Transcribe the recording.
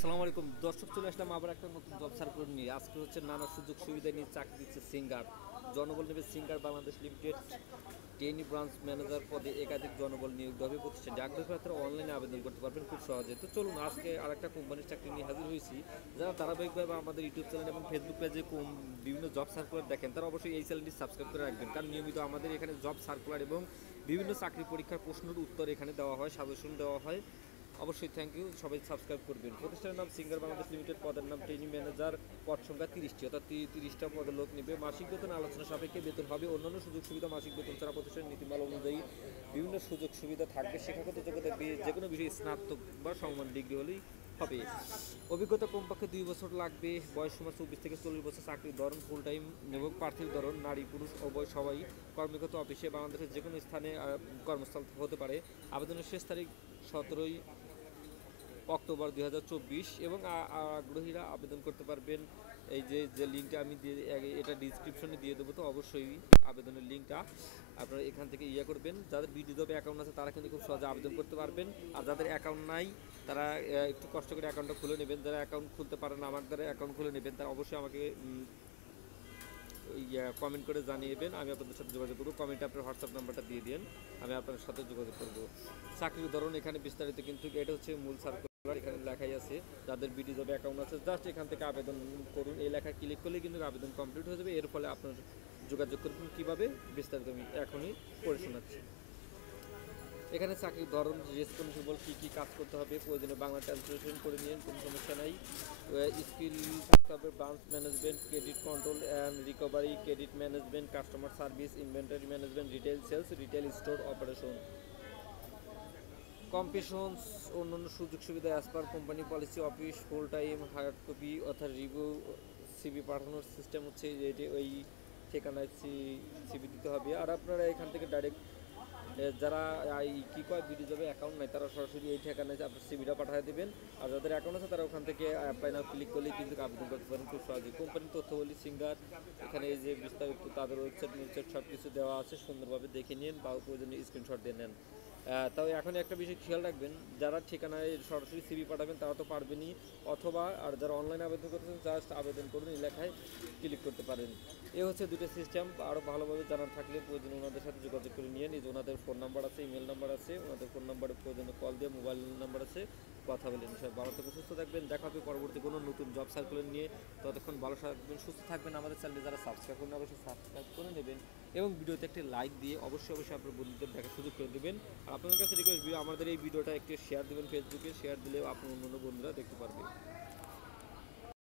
আসসালামু আলাইকুম দর্শক, চলে আসলাম আবার একটা নতুন জব সার্কুলার নিয়ে। আজকে হচ্ছে নানা সুযোগ সুবিধা নিয়ে চাকরি দিচ্ছে সিঙ্গার। জনবল নেবে Singer Bangladesh limited. Trainee branch manager পদে একাধিক জনবল নিয়োগ হবে প্রতিষ্ঠানটি। আগ্রহী প্রার্থীরা অনলাইনে আবেদন করতে পারবেন খুব সহজে। তো চলুন, আজকে আর একটা কোম্পানির চাকরি নিয়ে হাজির হয়েছি। যারা ধারাবাহিকভাবে আমাদের ইউটিউব চ্যানেল এবং ফেসবুক পেজে বিভিন্ন জব সার্কুলার দেখেন, তারা অবশ্যই এই চ্যানেলটি সাবস্ক্রাইব করে রাখবেন, কারণ নিয়মিত আমাদের এখানে জব সার্কুলার এবং বিভিন্ন চাকরি পরীক্ষার প্রশ্নের উত্তর এখানে দেওয়া হয়, সাজেশন দেওয়া হয়। অবশ্যই থ্যাংক ইউ, সবাই সাবস্ক্রাইব করবেন। প্রতিষ্ঠানের নাম সিঙ্গার বাংলাদেশ লিমিটেড, পদের নাম ট্রেনিং ম্যানেজার, পদ সংখ্যা 30টি, অর্থাৎ 30টা পদের লোক নেবে। মাসিক বেতন আলোচনা সাপেক্ষে বেতন হবে। অন্যান্য সুযোগ সুবিধা মাসিক বেতন ছাড়া প্রতিষ্ঠানের নীতিমালা অনুযায়ী বিভিন্ন সুযোগ সুবিধা থাকবে। শিক্ষাগত যোগ্যতা যে কোনো বিষয়ে স্নাতক বা সমমান ডিগ্রি হলেই হবে। অভিজ্ঞতা কমপক্ষে 2 বছর লাগবে। বয়স সীমা 24 থেকে 40 বছর। চাকরির ধরন ফুল টাইম এবং প্রার্থীর ধরন নারী পুরুষ উভয় সবাই কর্মরত অফিসে বাংলাদেশের যে কোনো স্থানে কর্মস্থল হতে পারে। আবেদনের শেষ তারিখ 17 অক্টোবর 2024 এবং আগ্রহীরা আবেদন করতে পারবেন। এই যে লিঙ্কটা আমি দিয়ে এটা ডিসক্রিপশনে দিয়ে দেবো, তো অবশ্যই আবেদনের লিঙ্কটা আপনারা এখান থেকে করবেন। যাদের বিডি জবে অ্যাকাউন্ট আছে তারা কিন্তু খুব সহজে আবেদন করতে পারবেন, আর যাদের অ্যাকাউন্ট নাই তারা একটু কষ্ট করে অ্যাকাউন্টটা খুলে নেবেন। যারা অ্যাকাউন্ট খুলতে পারেন না, আমার দ্বারা অ্যাকাউন্ট খুলে নেবেন, তারা অবশ্যই আমাকে কমেন্ট করে জানিয়েবেন। আমি আপনাদের সাথে যোগাযোগ করবো। কমেন্টে আপনার হোয়াটসঅ্যাপ নাম্বারটা দিয়ে দিন, আমি আপনার সাথে যোগাযোগ করবো। চাকরির ধরন এখানে বিস্তারিত, কিন্তু এটা হচ্ছে মূল সার্কুলার, এখানে লেখাই আছে। যাদের বিডি জবে অ্যাকাউন্ট আছে জাস্ট এখান থেকে আবেদন করুন। এই লেখা ক্লিক করলে কিন্তু আবেদন কমপ্লিট হয়ে যাবে। এর ফলে আপনার যোগাযোগ করবেন কীভাবে, বিস্তারিত আমি এখনই পড়ে শোনাচ্ছি। এখানে চাকরির ধরন, রেসপন্সিবল, কী কী কাজ করতে হবে, প্রয়োজনে বাংলা ট্রান্সলেশন করে নিন, কোনো সমস্যা নাই। স্কিল থাকতে হবে branch management, credit control and recovery, credit management, customer service, inventory management, retail sales, retail store operation. Competitions, অন্যান্য সুযোগ সুবিধা as per company policy, office full time, hard copy অর্থাৎ রিভিউ সিবি পাঠানোর সিস্টেম হচ্ছে এটি, ওই ঠিকানায় সিবি দিতে হবে। আর আপনারা এখান থেকে ডাইরেক্ট যারা কী কয় বিডি জবে অ্যাকাউন্ট নাই তারা সরাসরি এই ঠিকানায় আপনার সিবিটা পাঠিয়ে দেবেন। আর যাদের অ্যাকাউন্ট আছে তারা ওখান থেকে অ্যাপ্লাই নাও ক্লিক করলেই কিন্তু আবেদন করতে পারেন খুব সহজেই। কোম্পানির তথ্য বলি সিঙ্গার, এখানে এই যে বিস্তারিত তাদের ওয়েবসাইট সব কিছু দেওয়া আছে, সুন্দরভাবে দেখে নিন বা প্রয়োজনীয় স্ক্রিনশট দিয়ে নেন। তাও এখন একটা বিষয় খেয়াল রাখবেন, যারা ঠিকানায় সরাসরি সিবি পাঠাবেন তারা তো পারবেনই, অথবা আর যারা অনলাইনে আবেদন করতেছেন জাস্ট আবেদন করুন, এই লেখায় ক্লিক করতে পারেন। এ হচ্ছে দুটো সিস্টেম। আরও ভালোভাবে জানার থাকলে প্রয়োজনে ওনাদের সাথে যোগাযোগ করে নিয়ে নিজ, ওনাদের ফোন নাম্বার আছে, ইমেল নাম্বার আছে, ওনাদের ফোন নাম্বারে প্রয়োজনে কল দিয়ে, মোবাইল নাম্বার আছে, কথা বলেন। সব ভালো থেকে সুস্থ থাকবেন। দেখা হবে পরবর্তী কোনো নতুন জব সার্কুলার নিয়ে। ততক্ষণ ভালো থাকবেন, সুস্থ থাকবেন। আমাদের চ্যানেলে যারা সাবস্ক্রাইব করেন অবশ্যই সাবস্ক্রাইব করে নেবেন এবং ভিডিওতে একটি লাইক দিয়ে অবশ্যই আপনার বন্ধুদের দেখার সুযোগ করে দেবেন। আর আপনাদের কাছে রিকোয়েস্ট, আমাদের এই ভিডিওটা একটু শেয়ার দেবেন, ফেসবুকে শেয়ার দিলেও আপনার অন্য বন্ধুরা দেখতে পারবে।